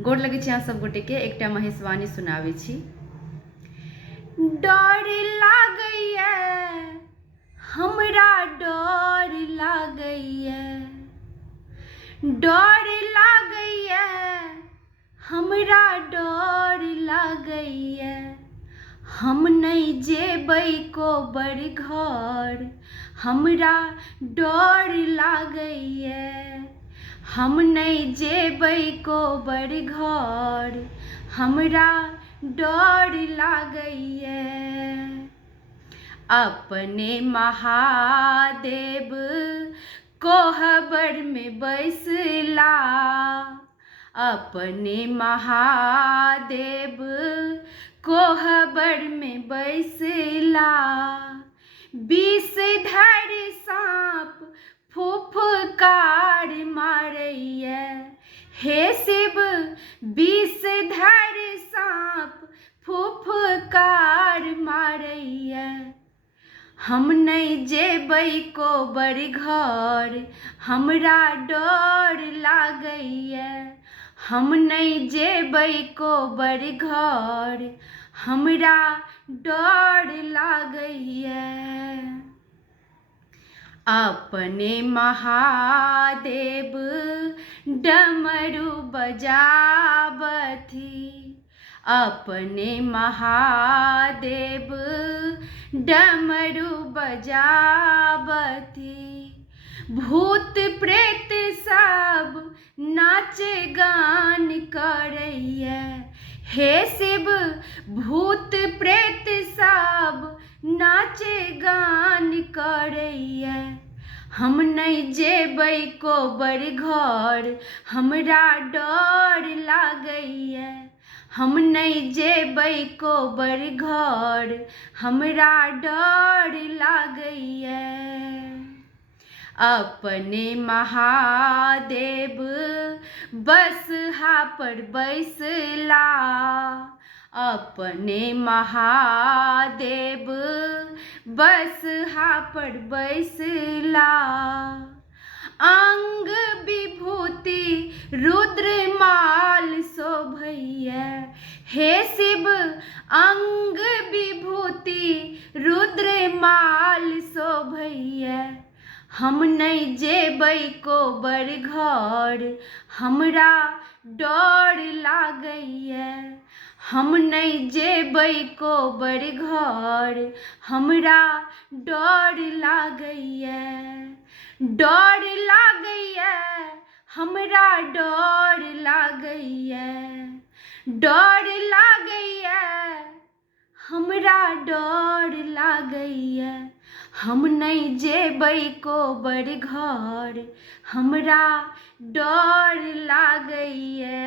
गोर लगे छी अहाँ सब गोटे के। एकटा महेशवाणी सुनावे छी। डर लागैया हमरा, डर लागैया, डर लागैया हमरा, डर लागैया। हम नहीं जेबै कोबर घर, हमरा डर लागैया। हम नहीं जेबै कोबर घर, हमरा डर लागैया। अपने महादेव कोहबर में बैसला, अपने महादेव कोहबर में बैसला। विषधर साँप फुफकार मारैया, हे शिव विषधर साँप फुफकार मारैया। हम नहीं जेबै कोबर घर, हमरा डर लागैया। हम नहीं जेबै कोबर घर, हमरा डर लागैया। अपने महादेव डमरू बजावथी, अपने महादेव डमरू बजावथी। भूत प्रेत सब नाच गान करैया, हे शिव भूत प्रेत सब नाच गान करैया। हम नहीं जेबै कोबर घर, हमरा डर लागैया। हम नहीं जेबै कोबर घर, हमरा डर लागैया। अपने महादेव बसहा पर बैसला, अपने महादेव बसहा पर बैसला। अंग विभूति रुद्रमाल शोभैया, हे शिव अंग विभूति रुद्रमाल शोभैया। हम नहीं जेबै कोबर घर, हमरा डर लागैया। हम नहीं जेबै कोबर घर, हमरा डर लागैया। डर लागैया हमरा, डर लागैया, डर लागैया हमरा डर लागैया। हम नहीं जेबै कोबर घर, हमरा डर लागैया।